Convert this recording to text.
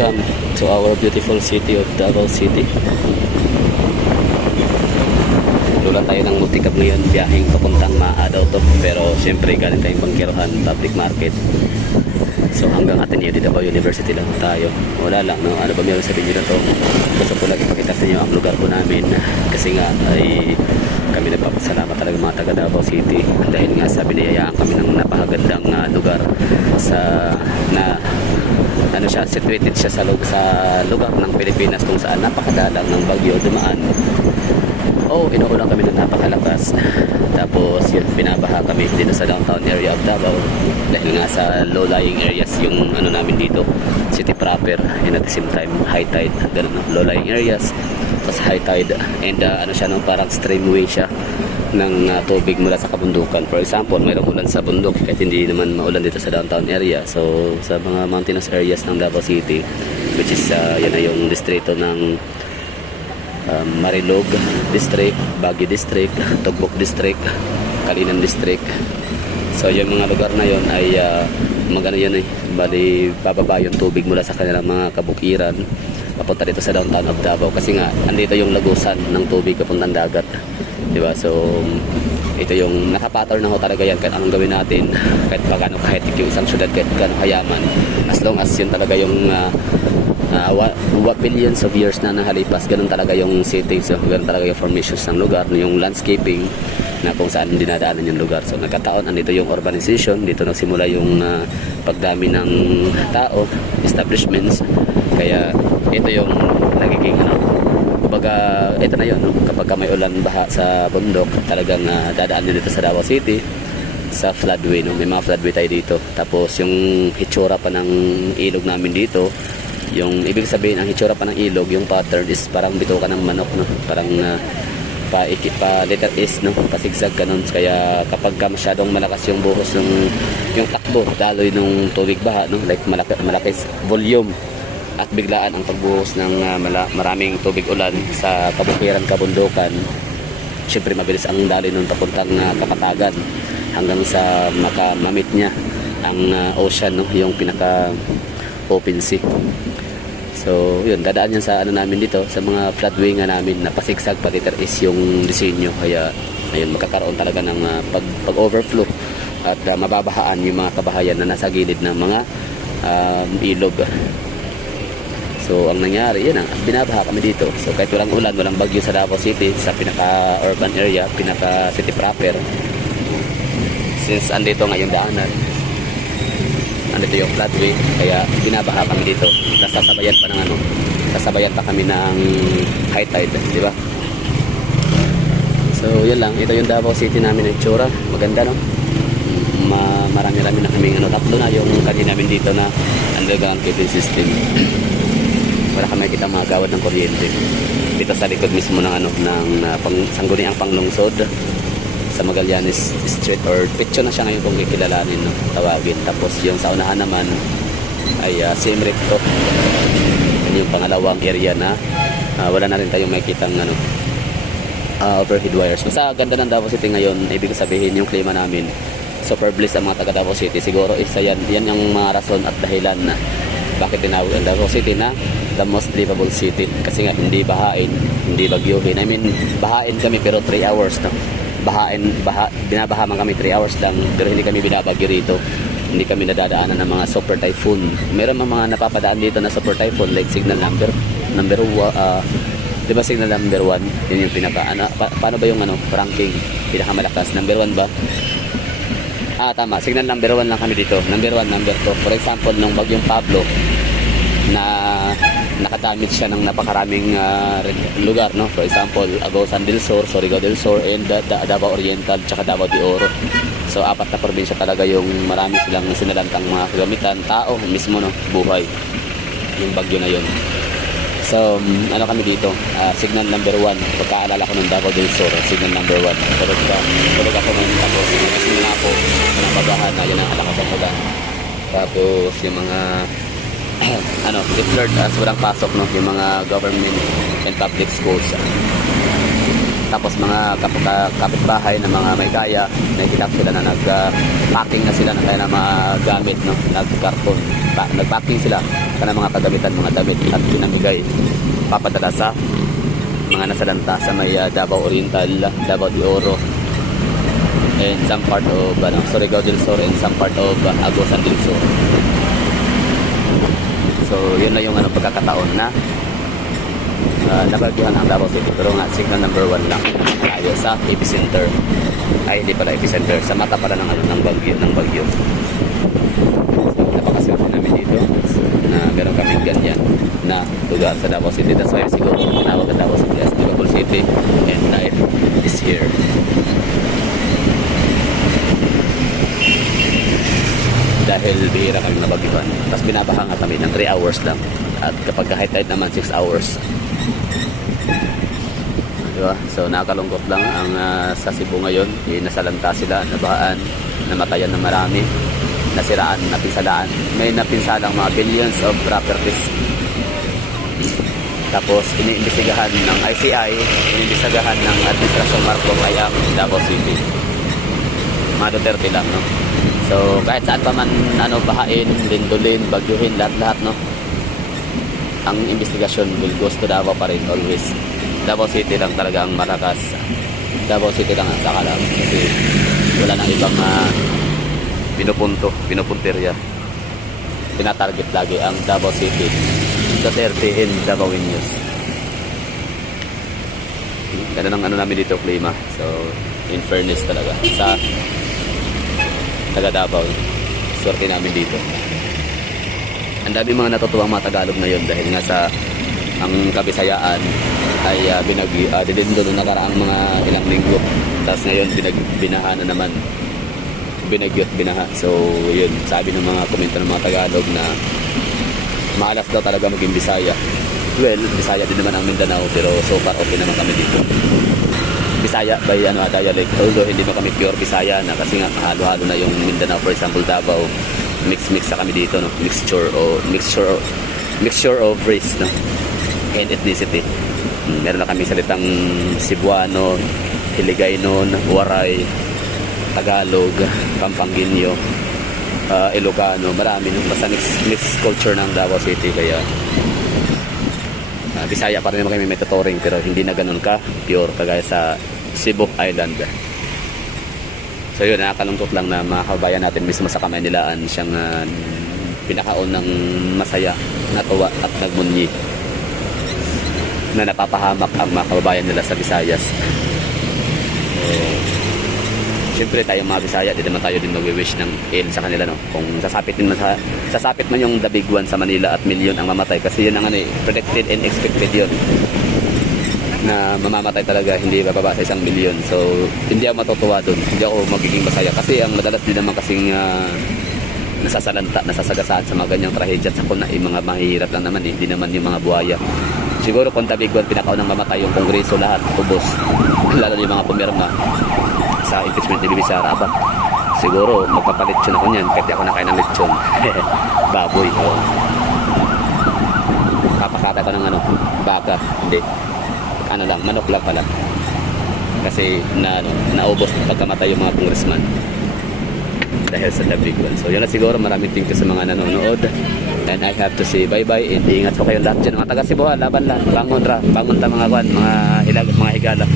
welcome to our beautiful city of Davao City. Lula tayo ng multicab ngayon, biyaheng papuntang Maa daw to. Pero syempre galing tayong Bangkirohan Public Market. So hanggang Ateneo de Davao University lang tayo. Wala lang, no? Ano ba meron sa video na to? Gusto ko lang ipakita sa inyo ang lugar po namin. Kasi nga ay kami nagpapasalamat talaga mga taga Davao City. Dahil nga sa biniyayaan kami ng napakagandang lugar sa ano siya, situated siya sa lugar ng Pilipinas kung saan napakadalang ng bagyo dumaan. Inuulan kami ng napakalakas. Tapos yun, binabaha kami dito sa downtown area of Davao. Dahil nga sa low-lying areas yung ano namin dito, city proper, and at the same time high tide, ganun, no? Low-lying areas, tapos high tide, and ano siya, no, parang streamway siya ng tubig mula sa kabundukan. For example, mayroong ulan sa bundok kahit hindi naman maulan dito sa downtown area. So sa mga mountainous areas ng Davao City, which is yan na yung distrito ng Marilog District, Baguio District, Tugbok District, Kalinan District. So yung mga lugar na yon ay magano yun bali bababa yung tubig mula sa kanilang mga kabukiran papunta dito sa downtown of Davao, kasi nga andito yung lagusan ng tubig papuntang dagat, di ba? So ito yung nakapattern na ho talaga yan kahit anong gawin natin, kahit pagano kahitik yung isang syudad, kahit gano'ng kayaman, as long as yun talaga yung billions of years na nahalipas, ganun talaga yung city. So ganun talaga yung formations ng lugar, yung landscaping na kung saan dinadaanan yung lugar. So nagkataon, andito yung urbanization, dito nagsimula yung pagdami ng tao, establishments. Kaya ito yung nagiging kumbaga ito na yun, no? Kapag may ulan baha sa bundok, talagang dadaan din dito sa Davao City sa floodway, no? May mga floodway tayo dito. Tapos yung hitsura pa ng ilog namin dito, yung ibig sabihin ang hitsura pa ng ilog, yung pattern is parang bituka ng manok, no? Parang pa letter S, no? Pasigsag ganun. Kaya kapag masyadong malakas yung buhos yung takbo, daloy ng tubig baha, no? Like malaki volume at biglaan ang pagbuhos ng maraming tubig ulan sa kabukiran, kabundukan, syempre mabilis ang daloy nun papuntang Kapatagan hanggang sa makamamit niya ang ocean, no? Yung pinaka open sea. So yun, dadaan yan sa ano namin dito, sa mga floodway nga namin na pasigsag, pa letter is yung disenyo. Kaya ayun, magkakaroon talaga ng pag-overflow at mababahaan yung mga kabahayan na nasa gilid ng mga ilog. So ang nangyari, yun binabaha kami dito. So kahit walang ulan, walang bagyo sa Davao City, sa pinaka-urban area, pinaka-city proper, since andito nga yung daanan, andito yung floodway, kaya binabaha kami dito. Nasasabayan pa ng sasabayan pa kami ng high tide, di ba? So yun lang, ito yung Davao City namin, itsura, maganda, no? Marami-rami na kaming tatlo na yung kanina namin dito na underground cable system. Para kami kita mga gawad ng kuryente dito sa likod mismo ng sangguniang panglungsod sa Magallanes Street, or Petio na siya ngayon kung kikilalanin, no? Tawagin. Tapos yung sa unahan naman ay Siem Reap to. Yan yung pangalawang area na wala na rin tayong makikitang overhead wires. Basta ganda ng Davao City ngayon. Ibig sabihin yung klima namin super bliss ang mga taga Davao City. Siguro isa yan yung mga rason at dahilan na bakit tinawag ang Davao City na the most livable city. Kasi nga hindi bahain, hindi bagyuhin. I mean, bahain kami pero 3 hours, no? Binabaha man kami 3 hours lang, pero hindi kami binabagyo rito. Hindi kami nadadaanan ng mga super typhoon. Meron mga napapadaan dito na super typhoon, like signal number 1, di ba signal number 1? Yun yung pinaka paano ba yung ranking pinakamalakas? Number 1 ba? Tama, signal number 1 lang kami dito. Number 1, number 2. For example, nung bagyong Pablo na nakadamage siya ng napakaraming lugar, no? For example, Agusan del Sur, Surigao del Sur, and Davao Oriental, tsaka Davao de Oro. So 4 na probinsya talaga yung marami silang sinalantang mga kagamitan, tao mismo, no? Buhay yung bagyo na yun. So kami dito, signal number 1. Pagkaalala ko ng Davao del Sur, signal number 1. Tulog ako nun, tapos nasimula ako nababahan na yun ang alakas ang ulan. Tapos yung mga declared as walang pasok, no? Yung mga government and public schools. Tapos mga kapitbahay na mga may kaya, nakikita ko sila na nag-packing na sila ng kaya na mga gamit, no? Nag-karton. Nag-packing sila ka ng mga kagamitan, mga damit at pinamigay. Papadala sa mga nasalanta sa may Davao Oriental, Davao de Oro, and some part of Surigao del Sur and some part of Agusan del Sur. So, yun na yung pagkakataon na nabagyan ang Davao City, pero nga signal number 1 lang tayo sa epicenter. Ay, hindi pala epicenter, sa mata pala ng bagyo. So, napakaswerte namin dito na meron kaming ganyan na lugar sa Davao City. That's why siguro tinawag ang Davao City as Liverpool City, and life is here. Dahil bihira kami nabagyuhan, tapos binabaha nga kami ng 3 hours lang, at kapag high tide naman 6 hours. Diba? So nakakalungkot lang ang sa Cebu ngayon. Nasalanta sila, nabahaan, namatayan ng marami, nasiraan, napinsalaan. May napinsalang mga billions of properties. Tapos iniimbestigahan ng ICI, iniimbestigahan ng Administrasyong Marcos ay ang Davao City. Mga Duterte lang, no? So kahit saan pa man bahain, lindolin, bagyuhin, lahat-lahat, no? Ang investigasyon will goes to Davao pa rin always. Davao City lang talaga ang malakas. Davao City lang ang saka lang. Kasi wala nang ibang pinupuntirya. Tinatarget lagi ang Davao City. Duterte and Davaoenos. Ganun ang namin dito, klima. So, in fairness talaga. Sa taga Davao, swerte namin dito. Ang dami mga natutuwang mga Tagalog na yun dahil nga sa ang Kabisayaan ay dinindo nung nakaraang mga ilang linggo. Tapos ngayon binaha na naman. Binagyot, binaha. So yun, sabi ng mga komento ng mga Tagalog na malas daw talaga maging Bisaya. Well, Bisaya din naman ang Mindanao, pero so far okay naman kami dito. Bisaya by dialect, although hindi mo kami pure Bisaya na, kasi nga halo-halo na yung Mindanao. For example, Davao, mix sa kami dito, no? Mixture of race, no? And ethnicity. Meron na kami salitang Cebuano, Hiligaynon, Waray, Tagalog, Pampangueño, Ilocano, marami, no? Basta mixed culture ng Davao City. Kaya Bisaya pa rin naman kami may tutoring, pero hindi na ganun ka pure kagaya sa Cebu Island. So yun, nakakalungkot lang na mga kabayan natin mismo sa kamay nilaan siyang pinakaon ng masaya, natuwa at nagmunyi na napapahamak ang mga kababayan nila sa Visayas. So, siyempre tayong mga Bisaya, di naman tayo din mag-wish ng ill sa kanila, no? Kung sasapit man yung the big one sa Manila at milyon ang mamatay, kasi yun ang predicted and expected yun na mamamatay talaga, hindi bababa sa 1 milyon. So hindi ako matutuwa dun, hindi ako magiging masaya, kasi ang madalas din naman kasing nasasagasaan sa mga ganyang trahedya at sa kuna, mga mahihirap lang naman, hindi naman yung mga buhaya. Siguro kung tabigwan pinakaunang mamatay yung Kongreso, lahat ubos, lalo yung mga pumirma sa impeachment ni Bibi Sara ba, siguro magpapalitsyon ako niyan kahit di ako nakain ng litsyon. Baboy, papakata ko ng baka, hindi, lang, manok lang pala, kasi naubos pagkamatay yung mga congressman dahil sa the big one. So yun na siguro, maraming thank you sa mga nanonood, and I have to say bye bye, and ingat po kayong lahat dyan mga taga Cebu. Laban lang, bangon ta mga higala.